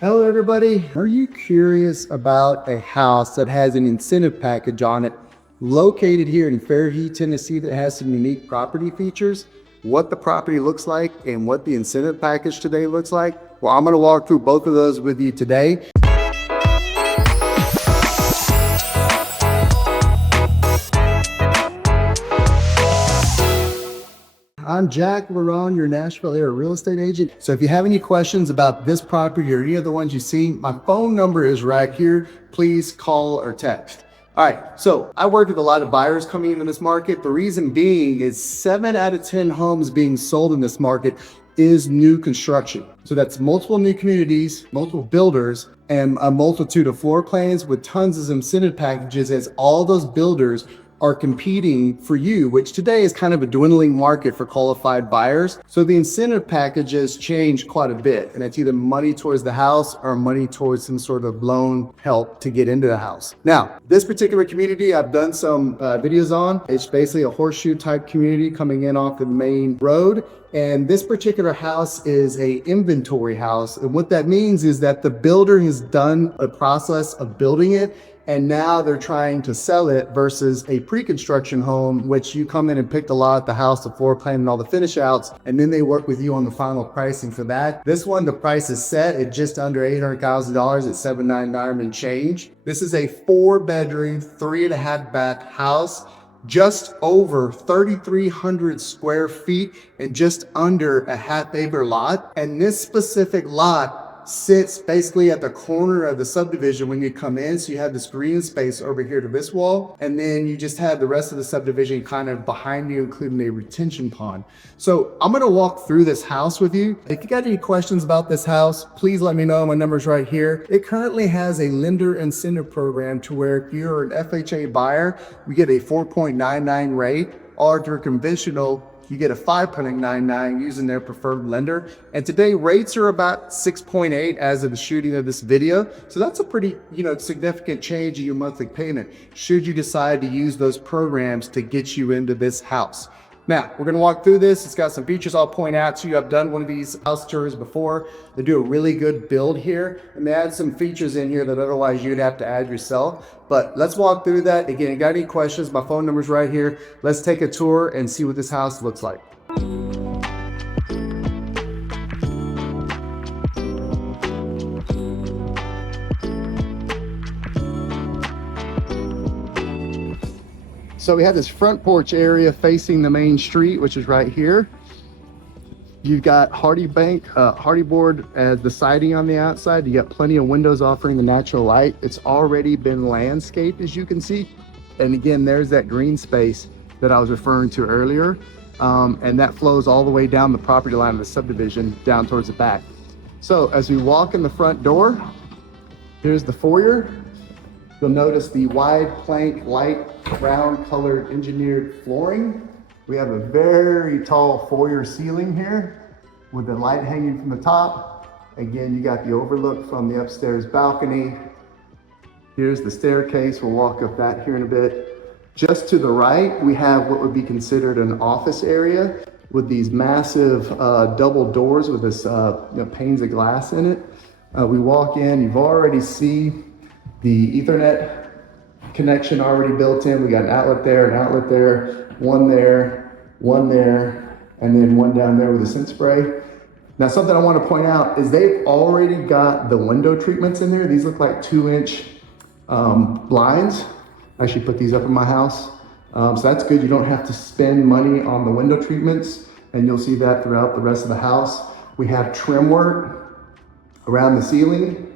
Hello everybody. Are you curious about a house that has an incentive package on it located here in Fairview, Tennessee that has some unique property features? What the property looks like and what the incentive package today looks like? Well, I'm going to walk through both of those with you today. I'm Jack Laron, your Nashville area real estate agent. So if you have any questions about this property or any of the ones you see, my phone number is right here. Please call or text. All right, so I worked with a lot of buyers coming into this market. The reason being is 7 out of 10 homes being sold in this market is new construction. So that's multiple new communities, multiple builders, and a multitude of floor plans with tons of incentive packages as all those builders are competing for you, which today is kind of a dwindling market for qualified buyers. So the incentive packages change quite a bit, and it's either money towards the house or money towards some sort of loan help to get into the house. Now, this particular community I've done some videos on. It's basically a horseshoe type community coming in off the main road. And this particular house is a inventory house. And what that means is that the builder has done a process of building it, and now they're trying to sell it versus a pre-construction home, which you come in and pick the lot, the house, the floor plan, and all the finish outs, and then they work with you on the final pricing for that. This one, the price is set at just under $800,000 at $799 and change. This is a 4-bedroom, 3.5 bath house, just over 3,300 square feet and just under a half-acre lot. And this specific lot sits basically at the corner of the subdivision when you come in. So you have this green space over here to this wall, and then you just have the rest of the subdivision kind of behind you, including a retention pond. So I'm going to walk through this house with you. If you got any questions about this house, please let me know. My number's right here. It currently has a lender incentive program to where if you're an FHA buyer, we get a 4.99 rate, or if you're conventional, you get a 5.99 using their preferred lender. And today rates are about 6.8 as of the shooting of this video. So that's a pretty, significant change in your monthly payment should you decide to use those programs to get you into this house. Now, we're gonna walk through this. It's got some features I'll point out to you. I've done one of these house tours before. They do a really good build here, and they add some features in here that otherwise you'd have to add yourself. But let's walk through that. Again, you got any questions, my phone number's right here. Let's take a tour and see what this house looks like. So we have this front porch area facing the main street, which is right here. You've got hardy board as the siding on the outside. You got plenty of windows offering the natural light. It's already been landscaped, as you can see. And again, there's that green space that I was referring to earlier. And that flows all the way down the property line of the subdivision down towards the back. So as we walk in the front door, here's the foyer. You'll notice the wide plank, light brown colored engineered flooring. We have a very tall foyer ceiling here with the light hanging from the top. Again, you got the overlook from the upstairs balcony. Here's the staircase. We'll walk up that here in a bit. Just to the right, we have what would be considered an office area with these massive double doors with this panes of glass in it. We walk in, you've already seen the Ethernet connection already built in. We got an outlet there, one there, and then one down there with a scent spray. Now, something I want to point out is they've already got the window treatments in there. These look like 2-inch blinds. I actually put these up in my house. So that's good. You don't have to spend money on the window treatments, and you'll see that throughout the rest of the house. We have trim work around the ceiling.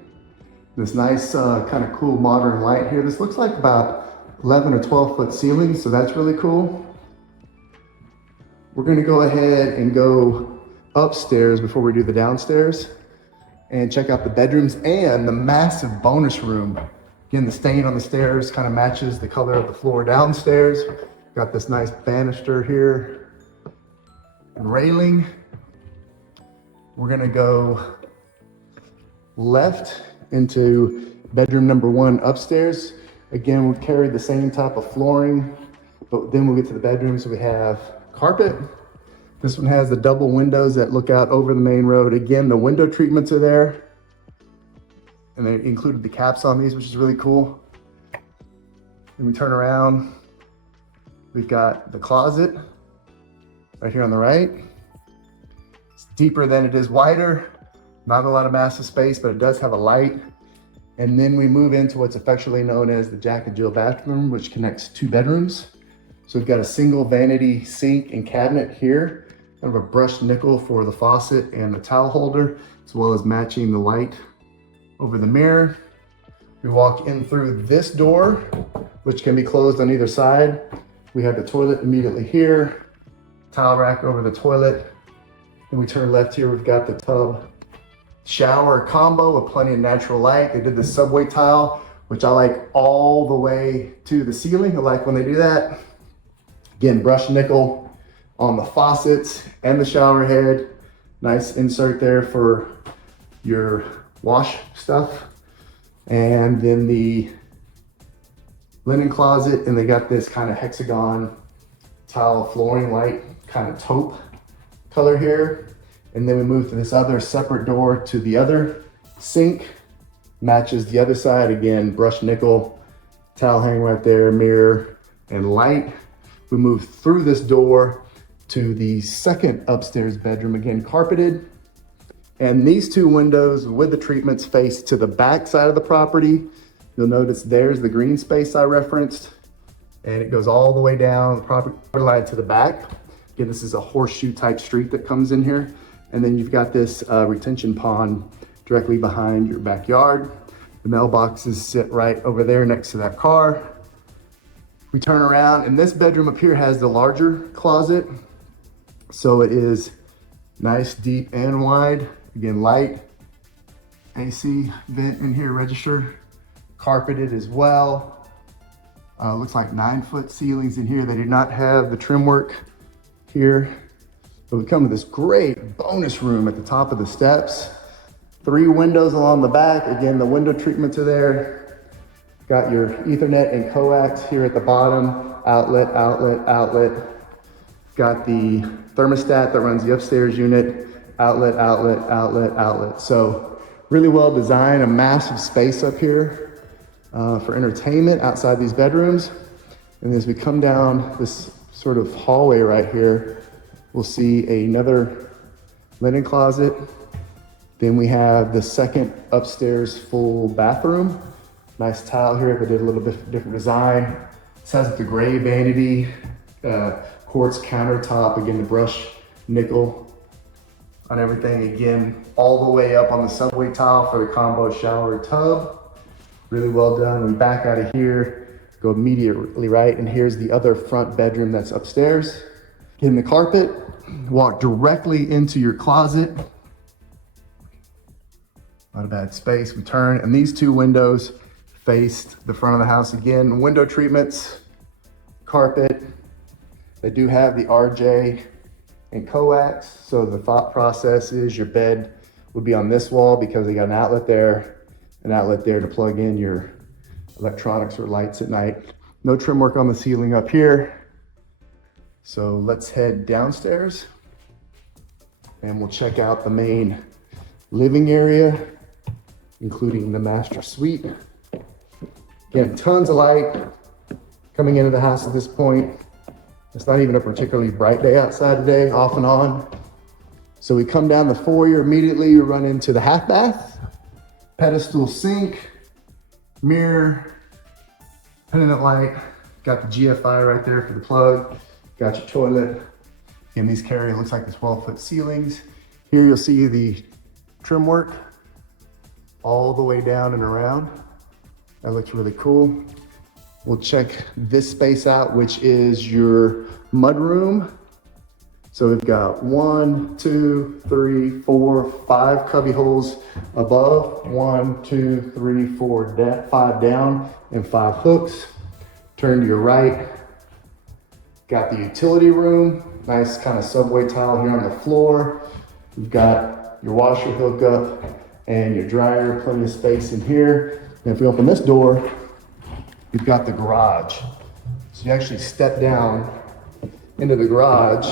This nice kind of cool modern light here. This looks like about 11 or 12 foot ceiling, so that's really cool. We're gonna go ahead and go upstairs before we do the downstairs and check out the bedrooms and the massive bonus room. Again, the stain on the stairs kind of matches the color of the floor downstairs. Got this nice banister here and railing. We're gonna go left into bedroom number 1 upstairs. Again, we'll carry the same type of flooring, but then we'll get to the bedrooms. We have carpet. This one has the double windows that look out over the main road. Again, the window treatments are there. and they included the caps on these, which is really cool. And we turn around, we've got the closet right here on the right. It's deeper than it is wider. Not a lot of massive space, but it does have a light. And then we move into what's affectionately known as the Jack and Jill bathroom, which connects 2 bedrooms. So we've got a single vanity sink and cabinet here, kind of a brushed nickel for the faucet and the towel holder, as well as matching the light over the mirror. We walk in through this door, which can be closed on either side. We have the toilet immediately here, towel rack over the toilet. And we turn left here, we've got the tub shower combo with plenty of natural light. They did the subway tile, which I like all the way to the ceiling. I like when they do that. Again, brushed nickel on the faucets and the shower head. Nice insert there for your wash stuff. And then the linen closet, and they got this kind of hexagon tile flooring, light kind of taupe color here. And then we move to this other separate door to the other sink, matches the other side. Again, brushed nickel, towel hang right there, mirror and light. We move through this door to the second upstairs bedroom, again carpeted. And these 2 windows with the treatments face to the back side of the property. You'll notice there's the green space I referenced, and it goes all the way down the property line to the back. Again, this is a horseshoe type street that comes in here. And then you've got this retention pond directly behind your backyard. The mailboxes sit right over there next to that car. We turn around, and this bedroom up here has the larger closet. So it is nice, deep and wide. Again, light, AC vent in here, register, carpeted as well. Looks like 9-foot ceilings in here. They do not have the trim work here. But we come to this great bonus room at the top of the steps. 3 windows along the back. Again, the window treatments are there. Got your Ethernet and coax here at the bottom. Outlet, outlet, outlet. Got the thermostat that runs the upstairs unit. Outlet, outlet, outlet, outlet. So really well designed, a massive space up here for entertainment outside these bedrooms. And as we come down this sort of hallway right here, we'll see another linen closet. Then we have the second upstairs full bathroom. Nice tile here, but did a little bit different design. This has the gray vanity, quartz countertop, again, the brush nickel on everything. Again, all the way up on the subway tile for the combo shower tub. Really well done. We back out of here, go immediately right, and here's the other front bedroom that's upstairs. In the carpet, walk directly into your closet. Not a bad space. We turn, and these 2 windows faced the front of the house again. Window treatments, carpet. They do have the RJ and coax. So the thought process is your bed would be on this wall because they got an outlet there to plug in your electronics or lights at night. No trim work on the ceiling up here. So let's head downstairs and we'll check out the main living area, including the master suite. Again, tons of light coming into the house at this point. It's not even a particularly bright day outside today, off and on. So we come down the foyer immediately, we run into the half bath, pedestal sink, mirror, pendant light, got the GFI right there for the plug, got your toilet. And these carry, looks like the 12-foot ceilings. Here you'll see the trim work all the way down and around. That looks really cool. We'll check this space out, which is your mudroom. So we've got 1, 2, 3, 4, 5 cubby holes above, 1, 2, 3, 4, 5 down, and 5 hooks. Turn to your right. Got the utility room, nice kind of subway tile here on the floor. You've got your washer hookup and your dryer, plenty of space in here. And if we open this door, you've got the garage. So you actually step down into the garage,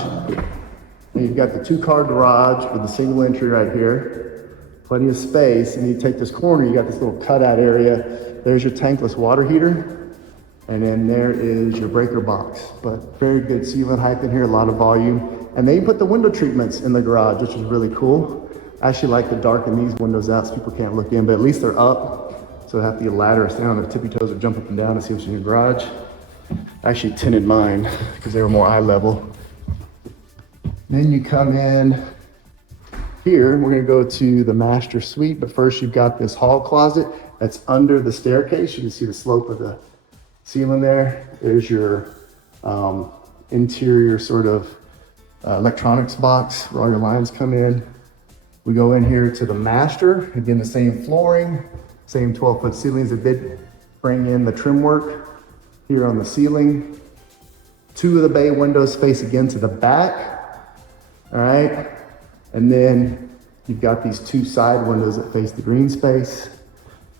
and you've got the 2-car garage with a single entry right here. plenty of space. And you take this corner, you got this little cutout area. There's your tankless water heater. And then there is your breaker box. But very good ceiling height in here, a lot of volume. And they put the window treatments in the garage, which is really cool. I actually like to darken these windows out so people can't look in, but at least they're up. So they have to get a ladder or stand on their tippy toes or jump up and down to see what's in your garage. I actually tinted mine because they were more eye level. Then you come in here, we're gonna go to the master suite, but first you've got this hall closet that's under the staircase. You can see the slope of the ceiling there. There's your interior sort of electronics box where all your lines come in. We go in here to the master, again, the same flooring, same 12-foot ceilings. It did bring in the trim work here on the ceiling. 2 of the bay windows face again to the back, all right? And then you've got these 2 side windows that face the green space.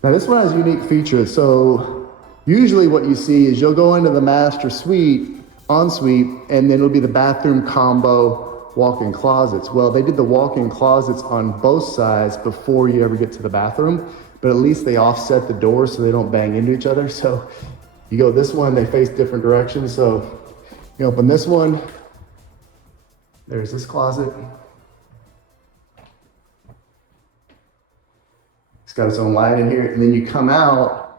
Now this one has unique features. So usually what you see is you'll go into the master suite, ensuite, and then it'll be the bathroom combo walk-in closets. Well, they did the walk-in closets on both sides before you ever get to the bathroom, but at least they offset the doors so they don't bang into each other. So you go this one, they face different directions. So you open this one, there's this closet. It's got its own light in here, and then you come out,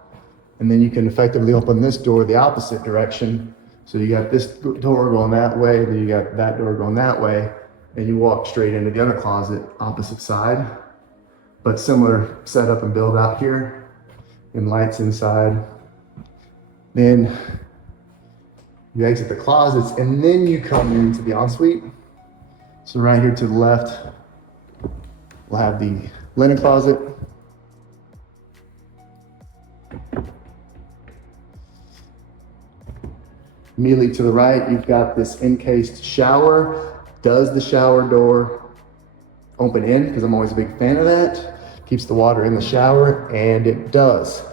and then you can effectively open this door the opposite direction. So you got this door going that way, then you got that door going that way, and you walk straight into the other closet, opposite side. But similar setup and build out here, and lights inside. Then you exit the closets, and then you come into the ensuite. So right here to the left, we'll have the linen closet. Immediately to the right, you've got this encased shower. Does the shower door open in? Because I'm always a big fan of that. Keeps the water in the shower, and it does.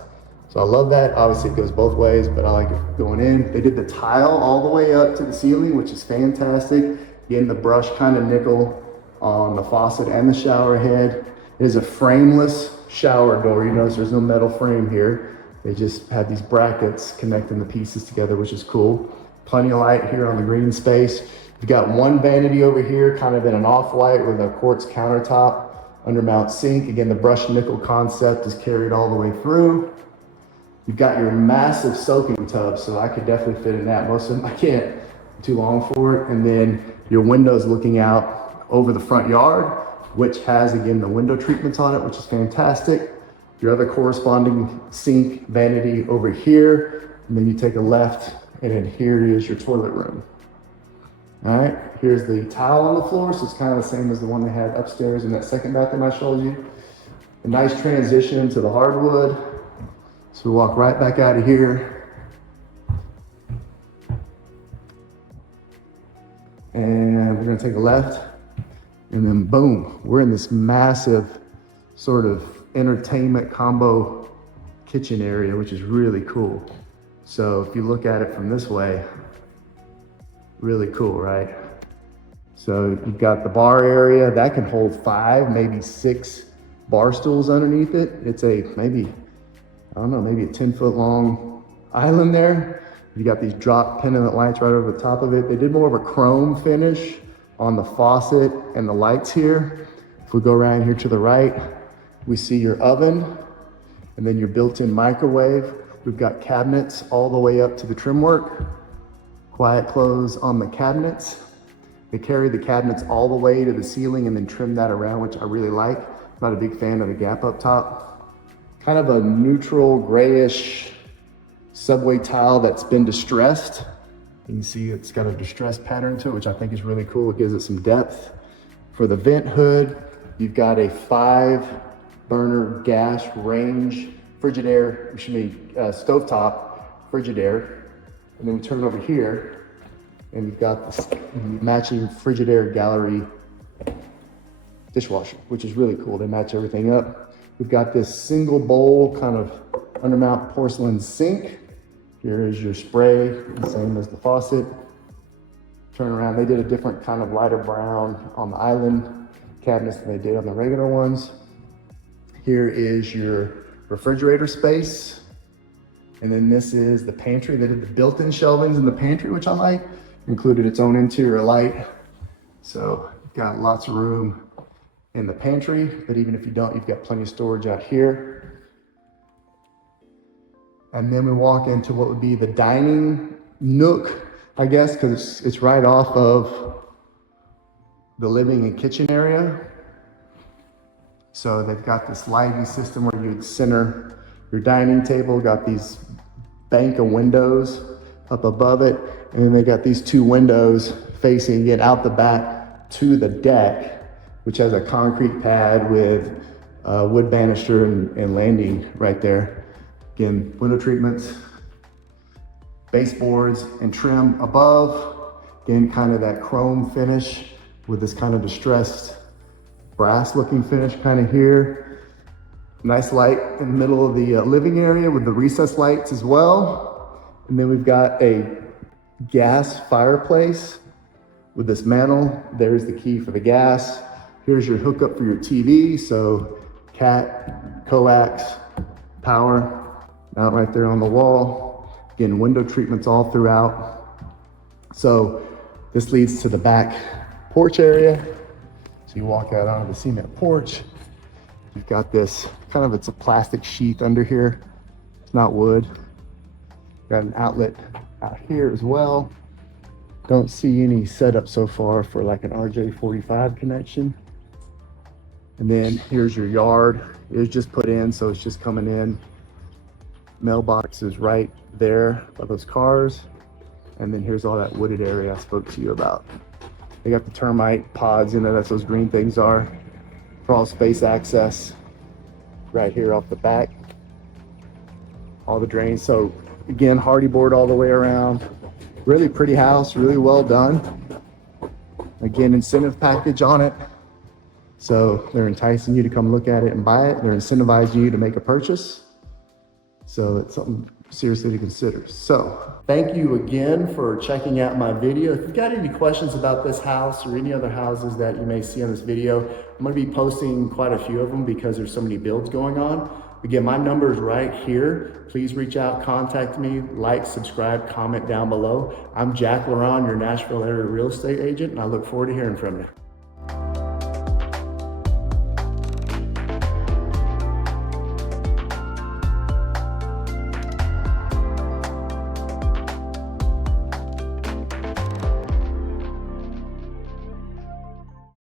So I love that. Obviously it goes both ways, but I like it going in. They did the tile all the way up to the ceiling, which is fantastic. Getting the brush kind of nickel on the faucet and the shower head. It is a frameless shower door. You notice there's no metal frame here. They just have these brackets connecting the pieces together, which is cool. Plenty of light here on the green space. You've got one vanity over here, kind of in an off-white with a quartz countertop, undermount sink. Again, the brushed nickel concept is carried all the way through. You've got your massive soaking tub, so I could definitely fit in that. Most of them I can't, I'm too long for it. And then your windows looking out over the front yard, which has, again, the window treatments on it, which is fantastic. Your other corresponding sink vanity over here, and then you take a left, and then here is your toilet room. All right, here's the tile on the floor, so it's kind of the same as the one they had upstairs in that second bathroom I showed you. A nice transition to the hardwood. So we walk right back out of here. And we're gonna take a left, and then boom, we're in this massive sort of entertainment combo kitchen area, which is really cool. So if you look at it from this way, really cool, right? So you've got the bar area that can hold 5, maybe 6 bar stools underneath it. It's a maybe a 10-foot long island there. You got these drop pendant lights right over the top of it. They did more of a chrome finish on the faucet and the lights here. If we go around here to the right, we see your oven and then your built-in microwave. We've got cabinets all the way up to the trim work. Quiet close on the cabinets. They carry the cabinets all the way to the ceiling and then trim that around, which I really like. I'm not a big fan of the gap up top. Kind of a neutral grayish subway tile that's been distressed. You can see it's got a distressed pattern to it, which I think is really cool. It gives it some depth. For the vent hood, you've got a 5-burner gas range Frigidaire, stovetop Frigidaire. And then we turn it over here and you've got this matching Frigidaire gallery dishwasher, which is really cool. They match everything up. We've got this single bowl kind of undermount porcelain sink. Here is your spray, the same as the faucet. Turn around, they did a different kind of lighter brown on the island cabinets than they did on the regular ones. Here is your refrigerator space. And then this is the pantry. They did the built-in shelvings in the pantry, which I like. Included its own interior light. So you've got lots of room in the pantry, but even if you don't, you've got plenty of storage out here. And then we walk into what would be the dining nook, I guess, because it's right off of the living and kitchen area. So they've got this lighting system where you'd center your dining table, got these bank of windows up above it, and then they got these two windows facing it out the back to the deck, which has a concrete pad with wood banister and landing right there. Again, window treatments, baseboards and trim above. Again, kind of that chrome finish with this kind of distressed brass looking finish kind of here. Nice light in the middle of the living area with the recessed lights as well. And then we've got a gas fireplace with this mantle. There's the key for the gas. Here's your hookup for your TV. So cat, coax, power out right there on the wall. Again, window treatments all throughout. So this leads to the back porch area. So you walk out onto the cement porch. You've got this kind of, it's a plastic sheath under here. It's not wood. Got an outlet out here as well. Don't see any setup so far for like an RJ45 connection. And then here's your yard. It was just put in, so it's just coming in. Mailbox is right there by those cars. And then here's all that wooded area I spoke to you about. They got the termite pods in there, that's those green things are. Crawl space access right here off the back. All the drains. So again, hardy board all the way around. Really pretty house, really well done. Again, incentive package on it. So they're enticing you to come look at it and buy it. They're incentivizing you to make a purchase. So it's something seriously to consider. So thank you again for checking out my video. If you've got any questions about this house or any other houses that you may see on this video, I'm going to be posting quite a few of them because there's so many builds going on. Again, my number is right here. Please reach out, contact me, like, subscribe, comment down below. I'm Jack Laron, your Nashville area real estate agent, and I look forward to hearing from you.